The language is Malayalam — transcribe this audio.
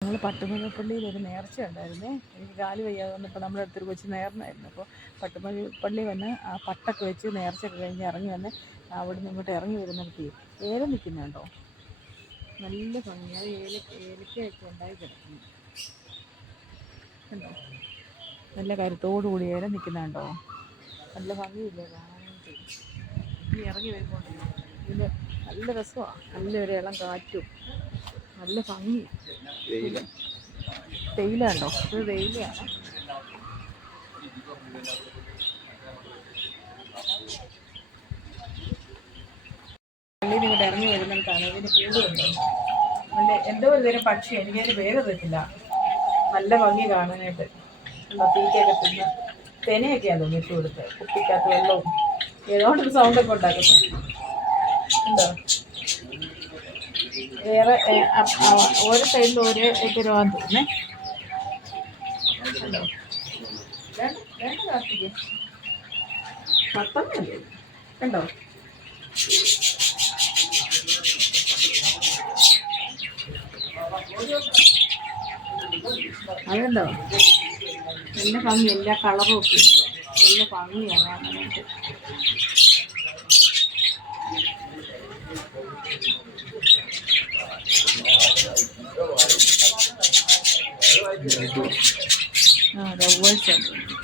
ഞങ്ങൾ പട്ടുമലപ്പള്ളിയിൽ ഒരു നേർച്ച ഉണ്ടായിരുന്നേ. എനിക്ക് കാല് വയ്യാതെ വന്നപ്പോൾ നമ്മുടെ അടുത്തൊരു കൊച്ചു നേർന്നായിരുന്നു. അപ്പോൾ പള്ളി വന്ന് ആ പട്ടൊക്കെ വെച്ച് നേർച്ചയൊക്കെ കഴിഞ്ഞ് ഇറങ്ങി വന്ന് അവിടെ നിന്ന് ഇങ്ങോട്ട് ഇറങ്ങി വരുന്നിടത്ത് ഏലം നിൽക്കുന്നുണ്ടോ, നല്ല ഭംഗി. അത് ഏലക്കയൊക്കെ ഉണ്ടായി കിടക്കുന്നു കണ്ടോ, നല്ല കരുത്തോടുകൂടി ഏലം നിൽക്കുന്നുണ്ടോ, നല്ല ഭംഗിയില്ലേ കാണാനായിട്ട്. ഇനി ഇറങ്ങി വരുമ്പോൾ ഇതിൽ നല്ല രസമാണ്, നല്ലൊരു ഇളം കാറ്റും നല്ല ഭംഗി. തേയില ഉണ്ടോ, ഇത് തേയിലയാണ്. പള്ളിയിൽ ഇങ്ങോട്ട് ഇറങ്ങി വരുന്നിടത്താണ് ഇതിന് കൂടുണ്ട്. നല്ല എന്തോ ഒരു തരം പക്ഷി, എനിക്കതിന് പേര് അറിയത്തില്ല. നല്ല ഭംഗി കാണാനായിട്ട്. തീറ്റയൊക്കെ തിന്ന് തെനയൊക്കെയാണ് തോന്നി ഇട്ട് കൊടുത്ത്, കുപ്പിക്കകത്ത് വെള്ളവും ഏതോണ്ടൊരു സൗണ്ടൊക്കെ ഉണ്ടാക്കുന്നു ഉണ്ടോ. വേറെ ഓരോ സൈഡിലും ഓരോ തരവാന്ന് തോന്നുന്നേ. ഉണ്ടോ, വേണ്ട കാർത്തിക് പത്തമ്മല്ലേ കണ്ടോ. അതുണ്ടോ, നല്ല ഭംഗി, എല്ലാ കളറും ഒക്കെ നല്ല ഭംഗിയാണ് കാണാനായിട്ട്. ലവേഴ്സ് ഉണ്ട്.